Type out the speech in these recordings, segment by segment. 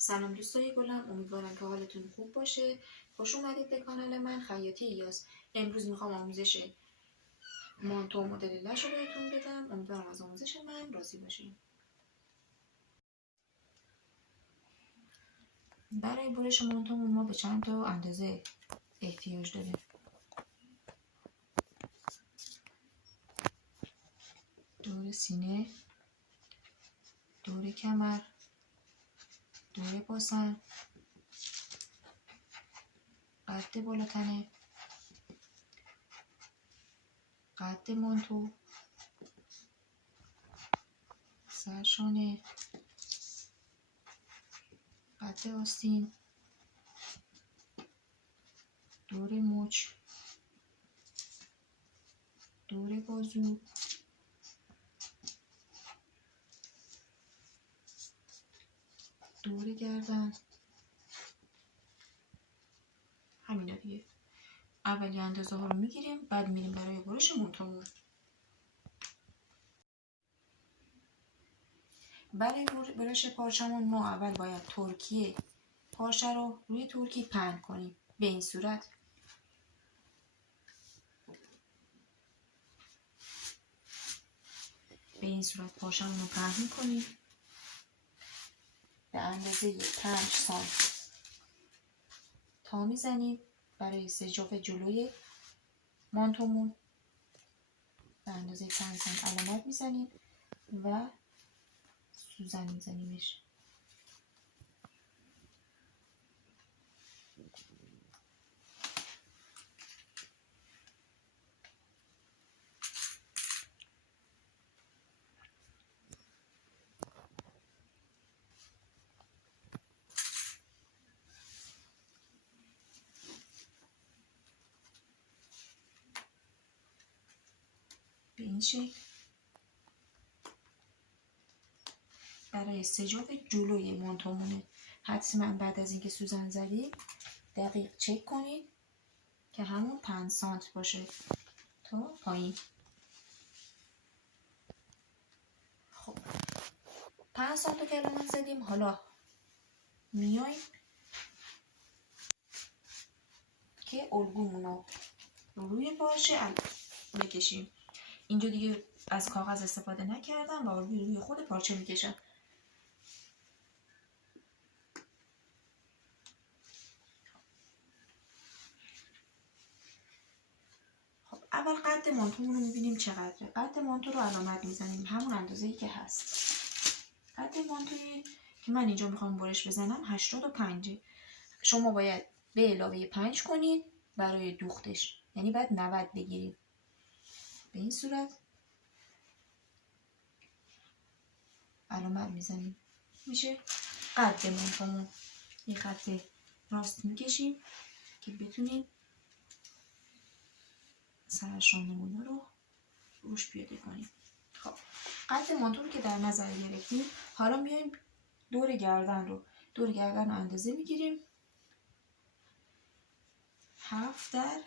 سلام دوستای گلم، امیدوارم که حالتون خوب باشه. خوش اومدید به کانال من خیاطی ایاس. امروز میخوام آموزش مانتو مدل لش رو بهتون بدم. امیدوارم از آموزش من راضی باشین. برای برش مانتومون ما به چند تا اندازه احتیاج داریم. دور سینه، دور کمر، دور باسن، قد بالاتنه، قد مانتو، سرشانه، قد آستین، دور مچ، دور بازو، دور گردن. همینا دیگه. اولی اندازه ها رو میگیریم، بعد میریم برای برش مانتومون. برای برش پارچمون ما اول باید ترکی پارچه رو روی ترکی پهن کنیم. به این صورت. پارچمون رو پهن میکنیم به اندازه 5 سانتی تا میزنیم برای سجاف جلوی مانتومون. به اندازه 5 سانتی علامت میزنیم و سوزن میزنیمش. به این شکل. برای سجاف جلوی مانتومونه. حتما بعد از اینکه سوزن زدید دقیق چک کنید که همون 5 سانت باشه تا پایین. خب 5 سانت رو که الان زدیم، حالا میایم که الگومون رو روی پارچه بکشیم. اینجا دیگه از کاغذ استفاده نکردم و الگوی روی خود پارچه میکشم. خب اول قد مانتومون رو میبینیم چقدره. قد مانتو رو علامت میزنیم، همون اندازه‌ای که هست. قد مانتویی که من اینجا میخوام برش بزنم 85. شما باید به علاوه 5 کنید برای دوختش، یعنی باید 90 بگیریم. به این صورت علامت میزنیم. میشه قد مانتومون. یه خط راست میکشیم که بتونیم سرشانمون رو روش پیاده کنیم. خب قد مانتو رو که در نظر گرفتیم، حالا میایم دور گردن رو اندازه میگیریم. 7 در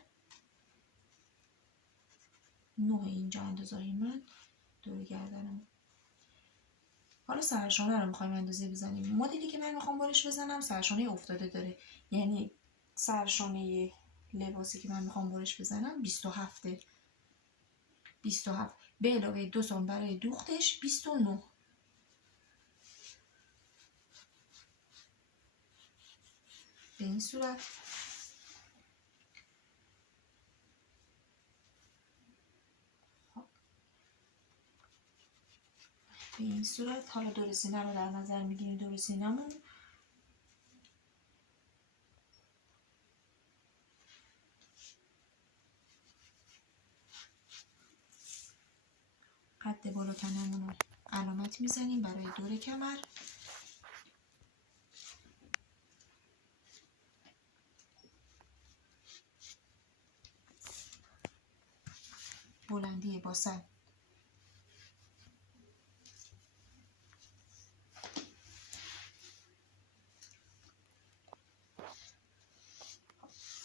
9 اینجا اندازه‌های من دور گردنم. حالا سرشانه رو میخوایم اندازه بزنیم. مدلی که من میخوام برش بزنم سرشانه افتاده داره، یعنی سرشانه لباسی که من میخوام برش بزنم 27. به علاوه 2 سانت برای دوختش 29. به این صورت. به این صورت. حالا دور سینه رو در نظر میگیریم. دور سینه‌مون قد بالاتنمون رو علامت میزنیم برای دور کمر. بلندی باسن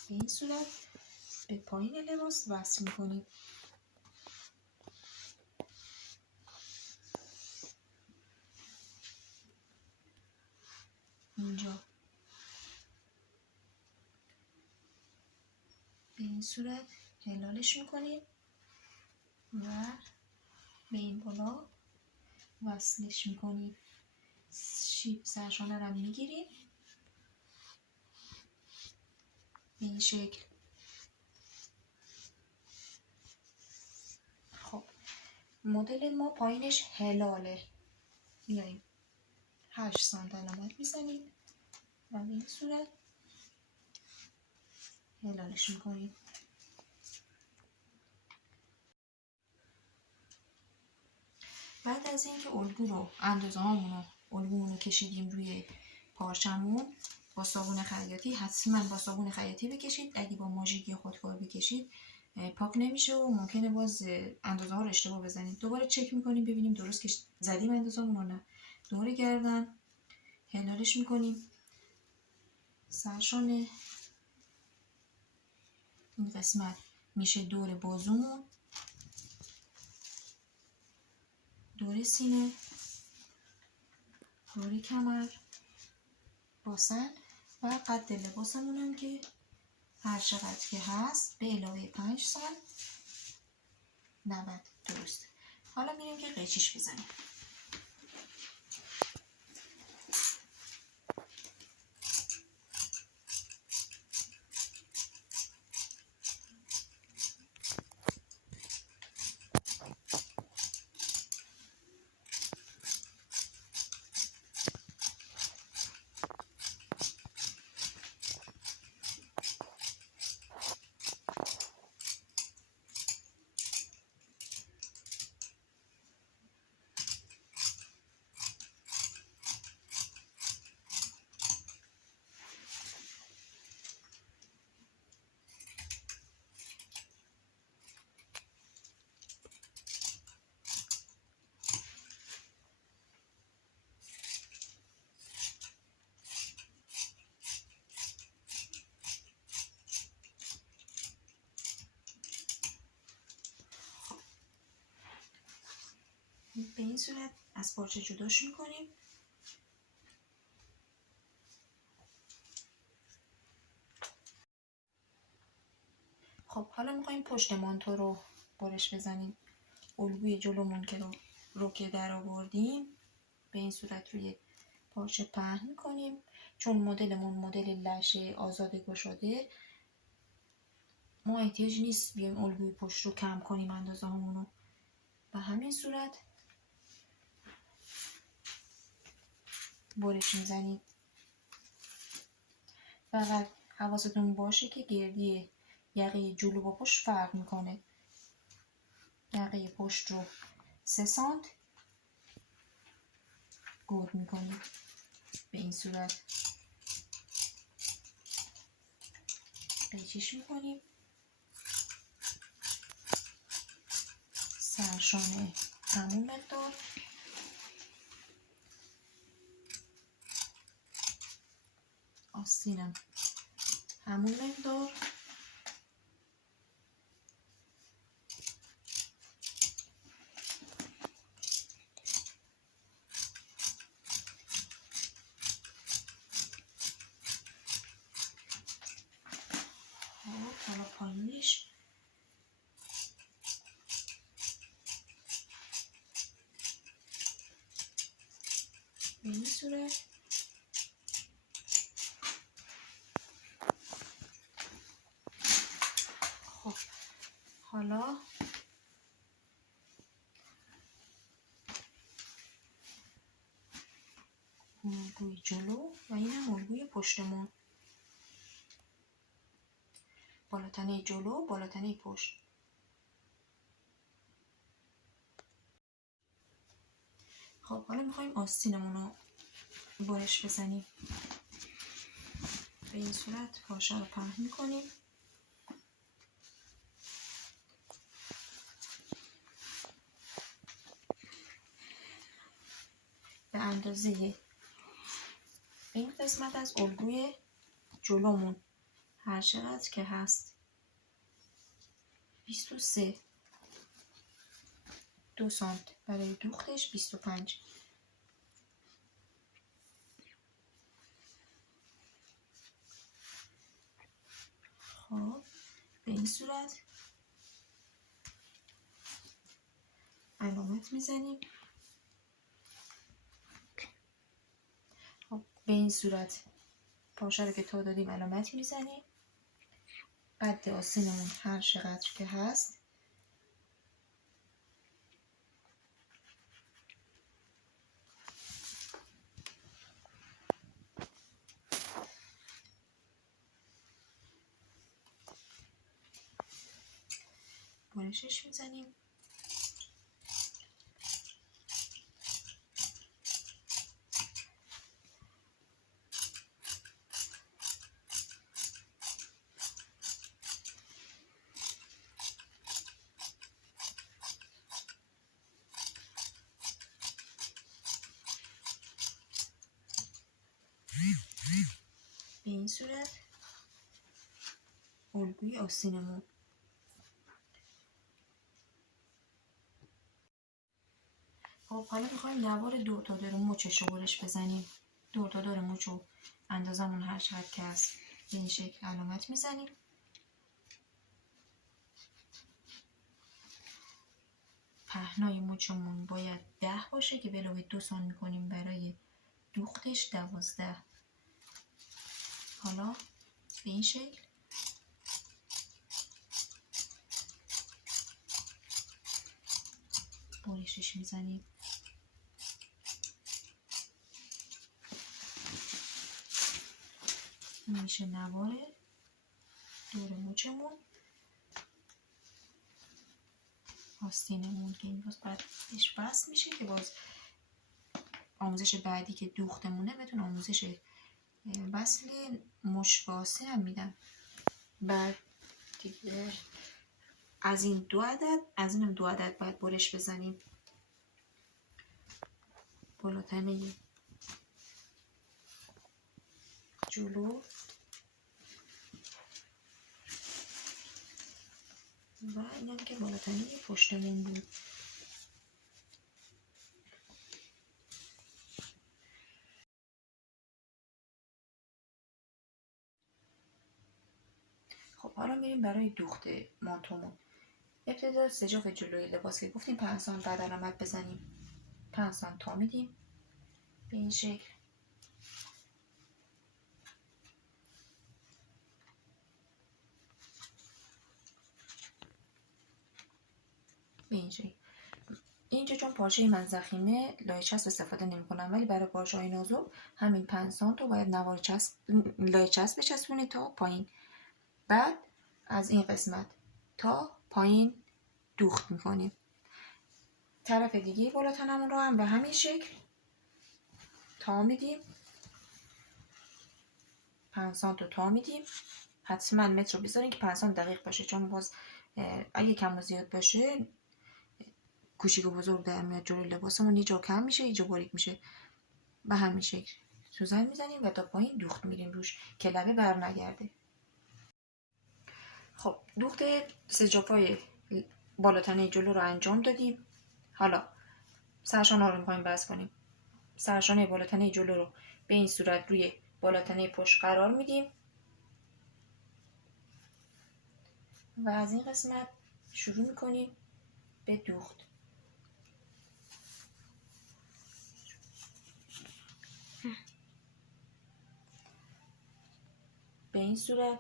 به این صورت به پایین لباس وصل میکنیم. اینجا صورت هلالش میکنیم و به این بالا وصلش میکنیم. شیب سرشانه رو میگیریم به این شکل. خب مدل ما پایینش هلاله، میاییم 8 سانت علامت میزنیم و به این صورت هلالش میکنیم. بعد از اینکه الگو رو اندازه هامون رو کشیدیم روی پارچمون با صابون خیاطی، حتما با صابون خیاطی بکشید. اگه با ماژیک یا خودکار بکشید پاک نمیشه و ممکنه باز اندازه ها رو اشتباه بزنیم. دوباره چک میکنیم ببینیم درست که زدیم اندازه رو نه. دور گردن هلالش میکنیم، سرشانه این قسمت میشه دور بازومون، دور سینه، دور کمر، باسن و قد لباسمون هم که هر چقدر که هست به علاوه 5 سانت 90 درسته. حالا میریم که قیچیش بزنیم. به این صورت از پارچه جداش میکنیم. خب حالا میخوایم پشت مانتو رو برش بزنیم. الگوی جلومون که رو که در آوردیم به این صورت روی پارچه پهن میکنیم. چون مدلمون مدل لشه آزاد گشاده، ما احتیاج نیست بیایم الگوی پشت رو کم کنیم اندازه همونو. به همین صورت برش میزنید. فقط حواستون باشه که گردی یقه جلو با پشت فرق میکنه. یقه پشت رو 3 سانت گرد میکنید به این صورت. قیچیش میکنیم، سرشانه همون مقدار، آستینم همون مقدار. حالا پایینش به این صورت خب حالا الگوی جلو و اینم الگوی پشتمون. بالاتنه جلو، بالاتنه پشت. خب حالا میخوایم آستینمون رو برش بزنیم. به این صورت پارچه رو پهن میکنیم. به اندازه این قسمت از الگوی جلومون هر چقدر که هست 23 2 سانت برای دوختش 25. خب به این صورت علامت میزنیم. خب به این صورت پارچه رو که تا دادیم علامت میزنیم. قد آستینمون هر چقدر که هست برشش میزنیم. به این صورت الگوی آستینمون. خب حالا میخوایم نوار دور تا دور مچش رو برش بزنیم. دور تا دور مچ رو اندازمون هر چقدر که هست به این شکل علامت میزنیم. پهنای مچمون باید 10 باشه که به علاوه 2 سان میکنیم برای دوختش 12. حالا به این شکل برشش میزنیم. این میشه نوار دور مچمون. آستینمون که این باز بعدش بست میشه که باز آموزش بعدی که دوختمونه بتون آموزش وصل مچ به آستین هم میدم. بعد دیگه از این 2 عدد از اینم 2 عدد باید برش بزنیم. بالاتنه جلو و اینم که بالاتنه پشتمون بود. خب حالا میریم برای دوخت مانتومون. ابتدا سجاف جلوی لباس که گفتیم 5 سان بعد علامت بزنیم. 5 سان تا میدیم به این شکل. به این شکل. اینجا چون پارچه من ضخیمه لای چسب استفاده نمی کنم، ولی برای پارچه های نازک همین 5 سانت باید نوار لای چسب بچسبونید تا پایین. بعد از این قسمت تا پایین دوخت میکنیم. طرف دیگه بالاتنمون رو هم به همین شکل تا میدیم. 5 سانت رو تا میدیم. حتما متر رو بذارین که 5 سانت دقیق باشه، چون باز اگه کم و زیاد باشه کوچیک و بزرگ در میاد جلوی لباسمون، یه جا کم میشه یه جا باریک میشه. به همین شکل سوزن میزنیم و تا پایین دوخت میریم روش که لبه بر نگرده. خب دوخت سجاپای بالاتنه جلو رو انجام دادیم. حالا سرشانه رو میخوایم بس کنیم. سرشانه بالاتنه جلو رو به این صورت روی بالاتنه پشت قرار میدیم و از این قسمت شروع میکنیم به دوخت. به این صورت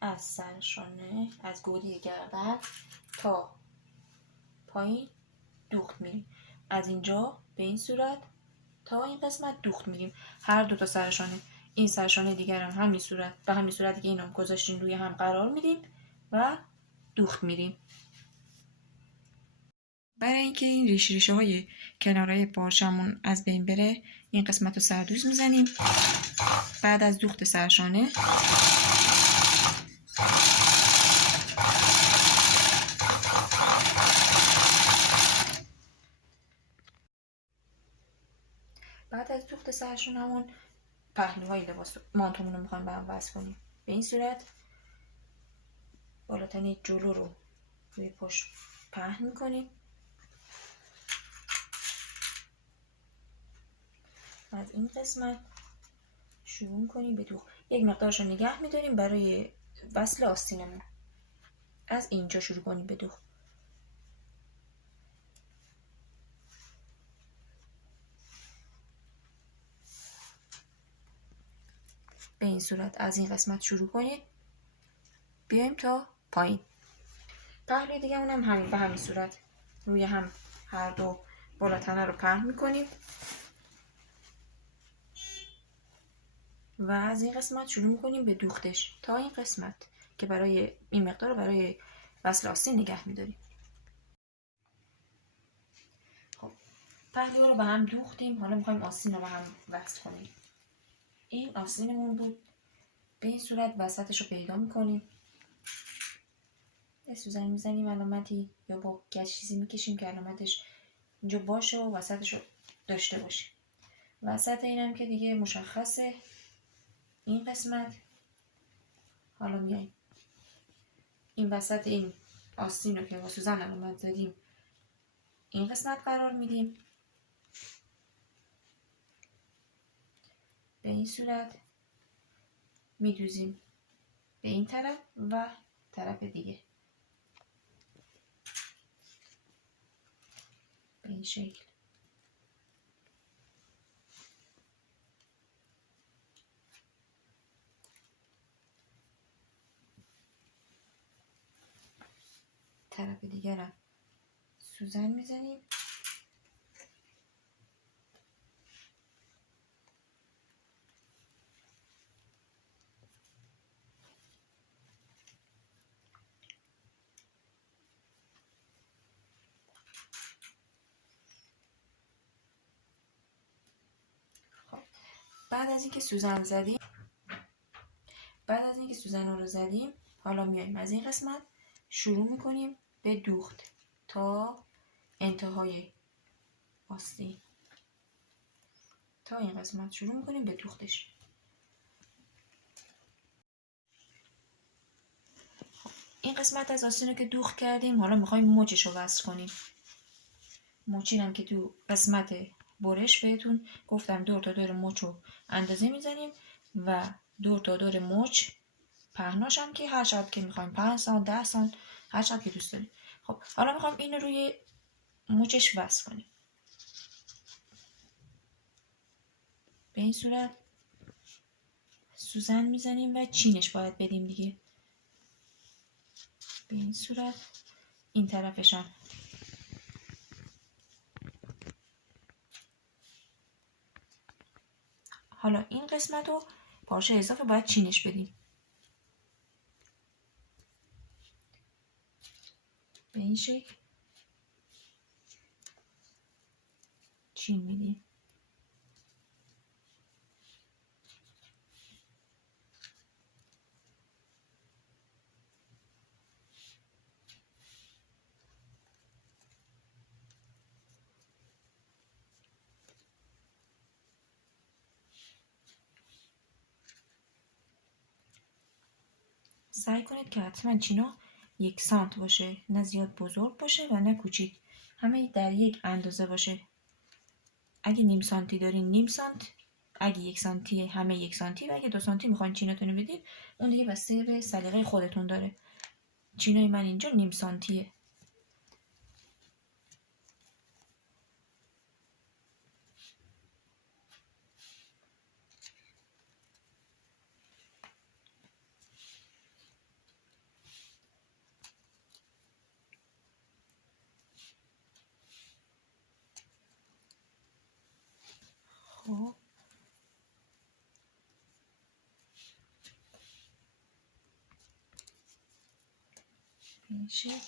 از سرشانه از گودی گردن تا پایین دوخت میریم. از اینجا به این صورت تا این قسمت دوخت میریم. هر دو تا سرشانه، این سرشانه دیگر هم همین صورت، به همین صورتی که اینو گذاشتیم روی هم قرار میدیم و دوخت میریم. برای اینکه این ریشه های کنارهای پارچمون از بین بره این قسمت رو سردوز میزنیم. بعد از دوخت سرشانه سرشانمون پهلوهای لباس مانتومون رو میخوایم به هم وصل کنیم. به این صورت بالاتنه جلو رو روی پشت پهن میکنیم. از این قسمت شروع کنیم به دوخت. یک مقدارش رو نگه میداریم برای وصل آستینمون. از اینجا شروع کنیم به دوخت. به این صورت از این قسمت شروع کنید بیایم تا پایین. پهلوی دیگه اونم همین به همین صورت روی هم هر دو بالاتنه رو پهن میکنیم و از این قسمت شروع میکنیم به دوختش تا این قسمت که برای این مقدار رو برای وصل آستین نگه میداریم. خب پهلوها رو به هم دوختیم، حالا میخوایم آستین رو به هم وصل کنیم. این آستینمون بود. به این صورت وسطش رو پیدا میکنیم، یه سوزن میزنیم علامتی یا با گچ چیزی میکشیم که علامتش اینجا باشه و وسطش رو داشته باشیم. وسط اینم که دیگه مشخصه این قسمت. حالا میایم این وسط این آستین رو که با سوزن علامت زدیم این قسمت قرار میدیم. به این صورت میدوزیم به این طرف و طرف دیگه به این شکل. طرف دیگر هم سوزن میزنیم. بعد از اینکه سوزن رو زدیم حالا میایم از این قسمت شروع میکنیم به دوخت تا انتهای آستین. تا این قسمت شروع میکنیم به دوختش. این قسمت از آستین رو که دوخت کردیم حالا میخوایم موجش رو وصل کنیم. موچین هم که تو قسمت برش بهتون گفتم دور تا دور موچ رو اندازه میزنیم و دور تا دور موچ پهناش هم که هر چقدر که میخوایم 5 سانت 10 سانت هر چقدر که دوست داریم. خب حالا میخوایم این رو روی موچش وصل کنیم. به این صورت سوزن میزنیم و چینش باید بدیم دیگه. به این صورت این طرفش هم حالا این قسمت رو پارچه اضافه باید چینش بدیم. به این شکل چین میدیم. سعی کنید که حتما چینا 1 سانت باشه، نه زیاد بزرگ باشه و نه کوچیک، همه در یک اندازه باشه. اگه نیم سانتی دارین نیم سانت، اگه 1 سانتی همه 1 سانتی و اگه 2 سانتی میخواین چیناتون رو بدید اون دیگه بسته به سلیقه خودتون داره. چینای من اینجا نیم سانتیه. خب این شکل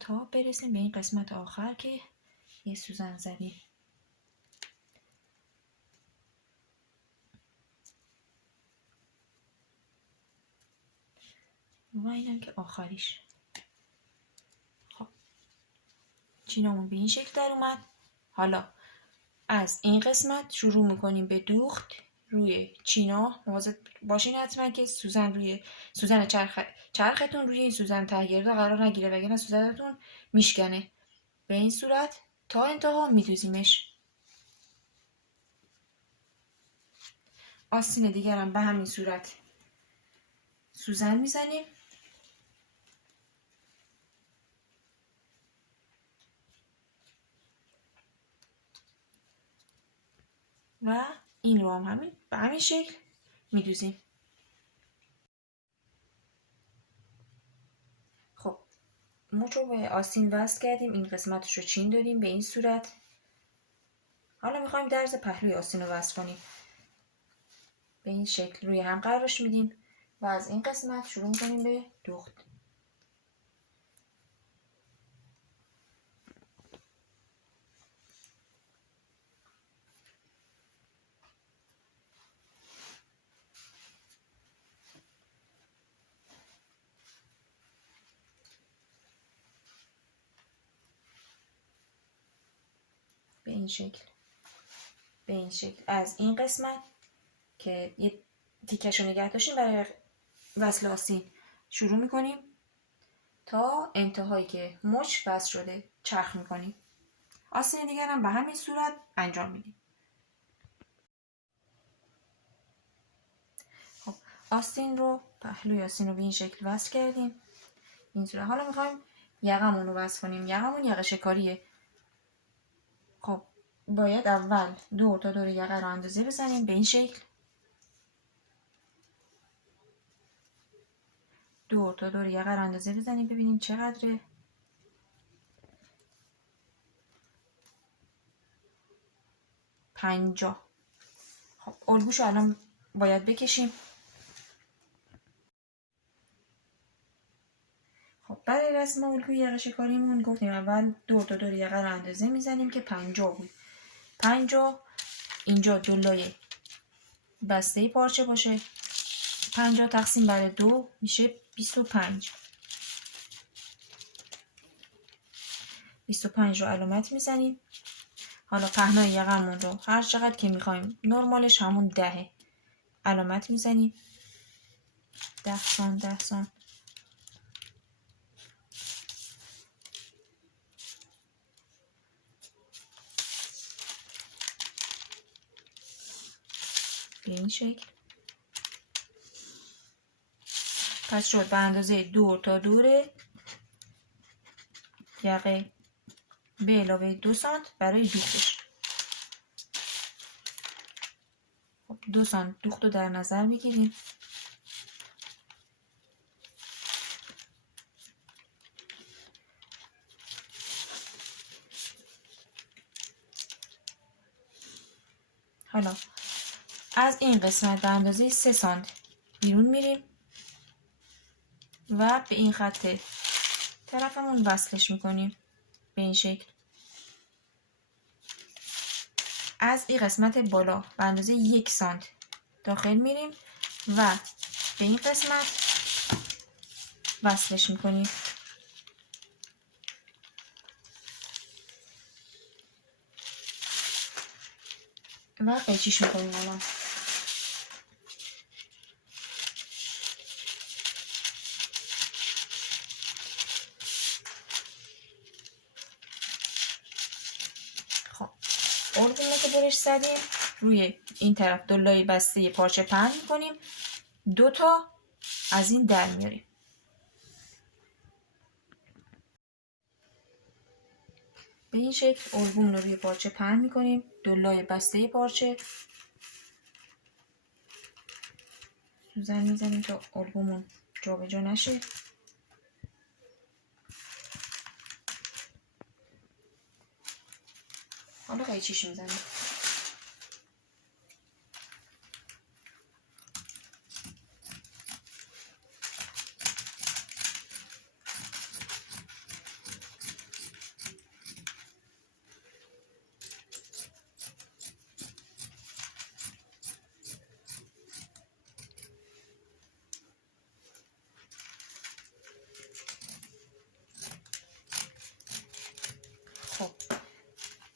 تا برسیم به این قسمت آخر که یه سوزن زدیم. و اینم که آخریش. خب چینامون به این شکل در اومد. حالا از این قسمت شروع میکنیم به دوخت روی چینا مواظب باشین حتما که سوزن چرختون روی این سوزن تهگیرده قرار نگیره، وگرنه سوزنتون میشکنه. به این صورت تا انتها میدوزیمش. آستین دیگر هم به همین صورت سوزن میزنیم و این رو هم به همین شکل میدوزیم. خب مچ رو به آستین وصل کردیم، این قسمتش رو چین دادیم به این صورت. حالا میخوایم درز پهلوی آستین رو وصل کنیم. به این شکل روی هم قرارش میدیم و از این قسمت شروع میکنیم به دوخت. به این شکل از این قسمت که یه تیکش رو نگه داشتیم برای وصل آستین شروع میکنیم تا انتهایی که مچ وصل شده چرخ میکنیم. آستین دیگر هم به همین صورت انجام میدیم. خب پهلوی آستین رو به این شکل وصل کردیم. این صورت حالا میخوایم یقمون رو وصل کنیم. یقمون یقه شکاریه. خب باید اول دور تا دور یقه رو اندازه بزنیم به این شکل. دور تا دور یقه رو اندازه بزنیم ببینیم چقدره. 50. خب الگوشو الان باید بکشیم. خب برای رسم الگوی یقه شکاریمون گفتیم اول دور تا دور یقه رو اندازه میزنیم که 50 بود. 50 اینجا دلای بسته پارچه باشه. 50 تقسیم بر 2 میشه 25. 25 رو علامت میزنیم. حالا پهنای یقمون رو هر چقدر که میخوایم، نرمالش همون 10 علامت میزنیم. 10 سانت 10 سانت. به این شکل. پس شد به اندازه دور تا دور یقه به علاوه 2 سانت برای دوختش. 2 سانت دوخت رو در نظر میگیریم. حالا از این قسمت به اندازه 3 سانت بیرون میریم و به این خط طرفمون وصلش میکنیم به این شکل. از این قسمت بالا به اندازه 1 سانت داخل میریم و به این قسمت وصلش میکنیم. و قیچیش میکنیم. الان خب الگومون که برش زدیم روی این طرف دلای بسته پارچه پهن میکنیم. 2 تا از این در میاریم. به این شکل الگومون رو روی پارچه پهن میکنیم. دلای بسته پارچه سوزن میزنیم تا الگومون جا به جا نشه. حالا قیچیش میزنیم.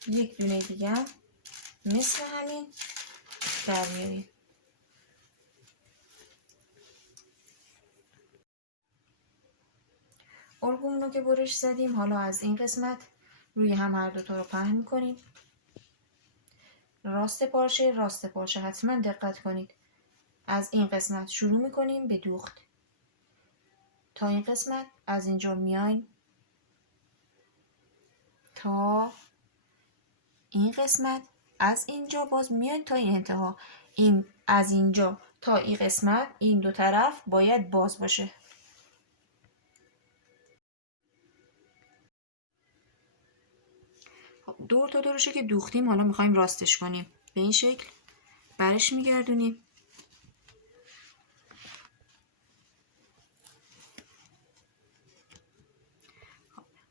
یک دونه دیگه مثل همین در میاریم. الگومون رو که برش زدیم، حالا از این قسمت روی هم هر دوتا رو پهن میکنیم. راست پارچه حتما دقت کنید. از این قسمت شروع میکنیم به دوخت تا این قسمت. از اینجا میایم تا این قسمت، از اینجا باز میایم تا این انتها. این از اینجا تا این قسمت، این دو طرف باید باز باشه. دور تا دورشو که دوختیم، حالا میخوایم راستش کنیم. به این شکل برش میگردونیم.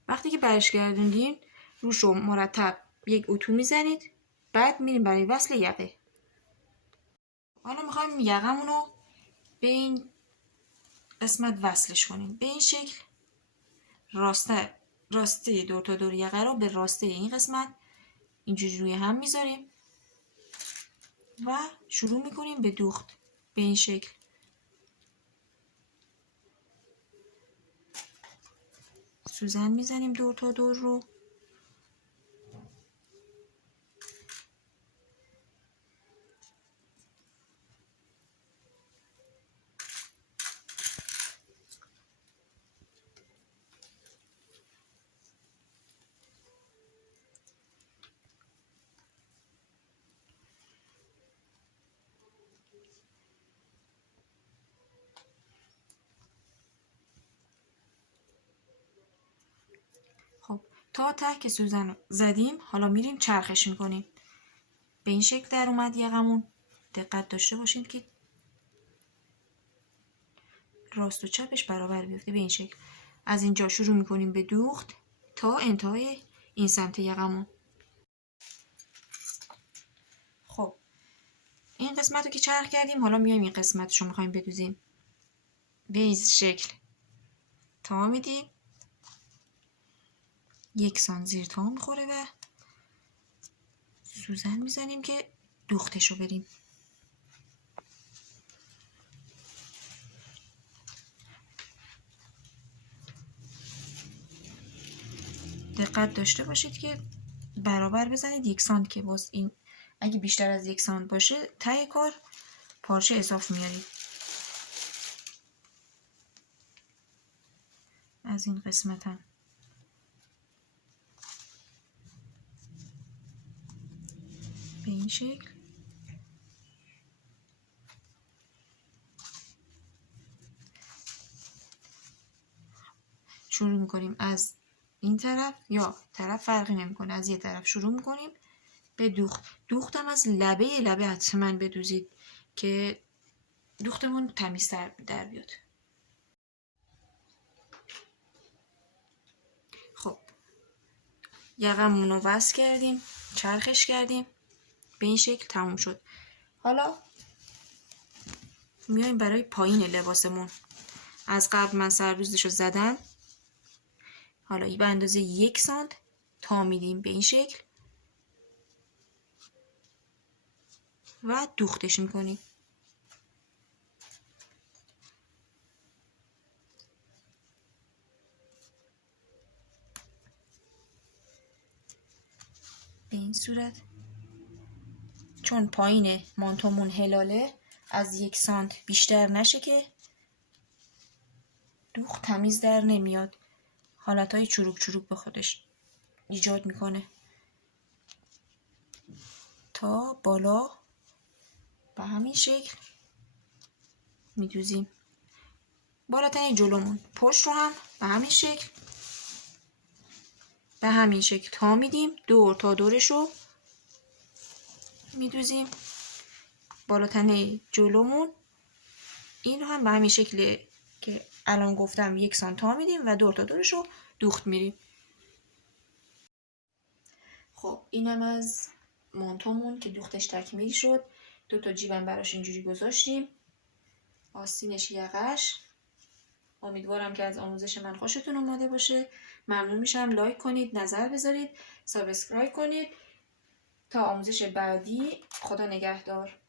وقتی که برش گردوندین، روشو مرتب یک اتو میزنید. بعد میریم برای وصل یقه. حالا میخوایم یقمونو به این قسمت وصلش کنیم. به این شکل راسته دور تا دور یقه رو به راسته این قسمت اینجوری روی هم میذاریم و شروع میکنیم به دوخت. به این شکل سوزن میزنیم دور تا دور رو. خب تا ته که سوزن زدیم، حالا میریم چرخش میکنیم. به این شکل در اومد یقمون. دقت داشته باشید که راست و چپش برابر بیفته. به این شکل از اینجا شروع میکنیم به دوخت تا انتهای این سمت یقمون. خب این قسمت رو که چرخ کردیم، حالا میایم این قسمتش رو میخوایم بدوزیم. به این شکل تا میدیم، یکسان زیر تا میخوره و سوزن میزنیم که دوختش رو بریم. دقت داشته باشید که برابر بزنید، یکسان، که باز این اگه بیشتر از یکسان باشه ته کار پارچه اضافه میارید. از این قسمت هم به این شکل شروع میکنیم. از این طرف یا طرف فرقی نمیکنه، از یه طرف شروع میکنیم به دوخت. دوختم از لبه حتما بدوزید که دوختمون تمیزتر در بیاد. خب یقمون رو وصل کردیم، چرخش کردیم. به این شکل تموم شد. حالا میایم برای پایین لباسمون. از قبل من سرروزش رو زدم. حالا به اندازه 1 سانت تا میدیم به این شکل و دوختش میکنیم. به این صورت، چون پایین مانتومون هلاله، از 1 سانت بیشتر نشه که دوخت تمیز در نمیاد. حالتهای چروک چروک به خودش ایجاد میکنه. تا بالا به همین شکل میدوزیم. بالاتر جلومون، پشت رو هم به همین شکل تا میدیم. دور تا دورش رو میدوزیم. بالاتنه جلومون این رو هم به همین شکل که الان گفتم 1 سانت تا میدیم و دور تا دورش رو دوخت میریم. خب اینم از مانتومون که دوختش تکمیل شد. 2 تا جیبم براش اینجوری گذاشتیم. آستینش، یقش. امیدوارم که از آموزش من خوشتون اومده باشه. ممنون میشم لایک کنید، نظر بذارید، سابسکرایب کنید. تا آموزش بعدی، خدا نگهدار.